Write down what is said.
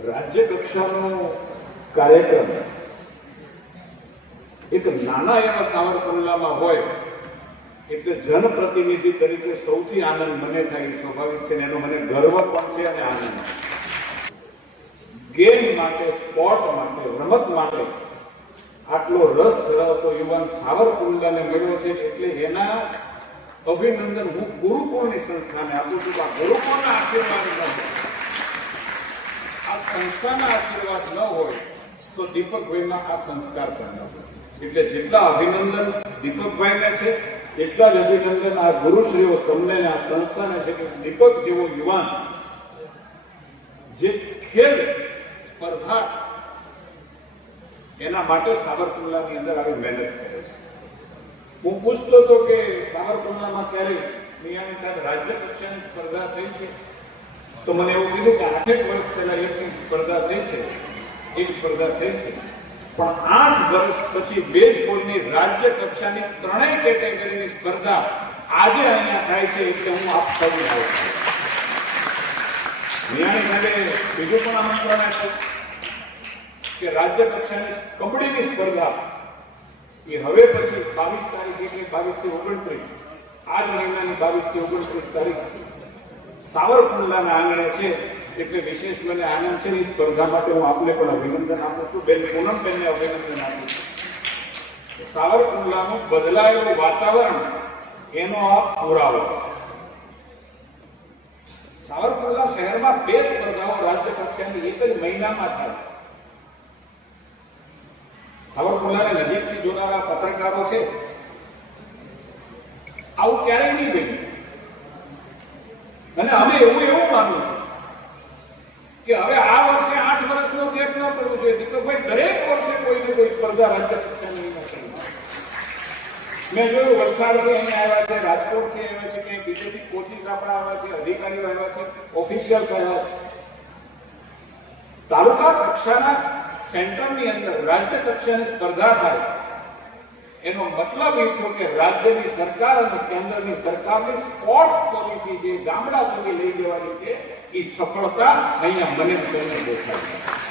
રાજ્ય કક્ષાનો કાર્યક્રમ એક નાના એવા સાવરકુંડલામાં હોય એટલે જનપ્રતિનિધિ તરીકે સૌથી આનંદ મને થાય સ્વાભાવિક છે, એનો મને ગર્વ પણ છે અને આનંદ. ગેમ માટે, સ્પોર્ટ માટે, રમત માટે આટલો રસ ધરાવતો યુવાન સાવરકુંડલાને મળ્યો છે એટલે એના અભિનંદન હું ગુરુકુળની સંસ્થાને આપું છું. આ ગુરુકુળના આશીર્વાદ ન હોય, આ સંસ્થાના આશીર્વાદ ન હોય તો દીપકભાઈમાં આ સંસ્કાર પણ ન હોય. એટલે જેટલા અભિનંદન દીપકભાઈને છે એટલા જ અભિનંદન આ ગુરુશ્રીઓ તમને આ સંસ્થાને છે કે દીપક જેવો યુવાન જે ખેલ સ્પર્ધા એના માટે સાવરકુંડલાની અંદર આવી મહેનત કરે છે. હું પૂછતો હતો કે સાવરકુંડલામાં ક્યારે મિયાની સાથે રાજ્ય કક્ષાની સ્પર્ધા થઈ છે, તો મને એવું કીધું કે 8 વર્ષ પહેલા એક સ્પર્ધા થઈ છે, પણ 8 વર્ષ પછી બેઝબોલની રાજ્ય કક્ષાની 3 કેટેગરીની સ્પર્ધા આજે અહીંયા થાય છે. એટલે હું આપ સૌને આવું છું. મિયાની સાથે બીજું પણ આમંત્રણ આપ્યું કે રાજ્ય કક્ષાની કબડ્ડીની સ્પર્ધા એ હવે પછી 22 તારીખ એટલે 22 થી 29 આ જ મહિનાની 22 થી 29 તારીખ સાવરકુંડલાના આંગણે છે. એટલે વિશેષ મને આનંદ છે. એ સ્પર્ધા માટે હું આપને પણ અભિનંદન આપું છું. બેન પૂનમબેનને અભિનંદન આપું છું. સાવરકુંડલાનું બદલાયેલું વાતાવરણ એનો આ પુરાવો છે. સાવરકુંડલા શહેરમાં 2 સ્પર્ધાઓ રાજ્ય કક્ષાની એક જ મહિનામાં થાય. સાવરકુંડલાને નજીકથી જોનારા પત્રકારો છે, આવું ક્યારેય નહીં બન્યું. અને અમે એવું માનું છું કે હવે આ વર્ષે 8 વર્ષનો ગેપ ન પડવો જોઈએ. દીપકભાઈ દરેક વર્ષે કોઈને કોઈ સ્પર્ધા રાજ્ય કક્ષાની નથી. મેં જોયું વલસાડથી અહીંયા આવ્યા છે, રાજકોટથી આવ્યા છે, કે બીજેથી કોચિસ આપણા આવ્યા છે, અધિકારીઓ આવ્યા છે, ઓફિશિયલ્સ આવ્યા છે. તાલુકા કક્ષાના સેન્ટરની અંદર રાજ્ય કક્ષાની સ્પર્ધા થાય એનો મતલબ એ થયો કે રાજ્યની સરકાર અને કેન્દ્રની સરકારની સ્પોર્ટ્સ પોલિસી જે ગામડા સુધી લઈ જવાની છે એ સફળતા અહીંયા મને દેખાય છે.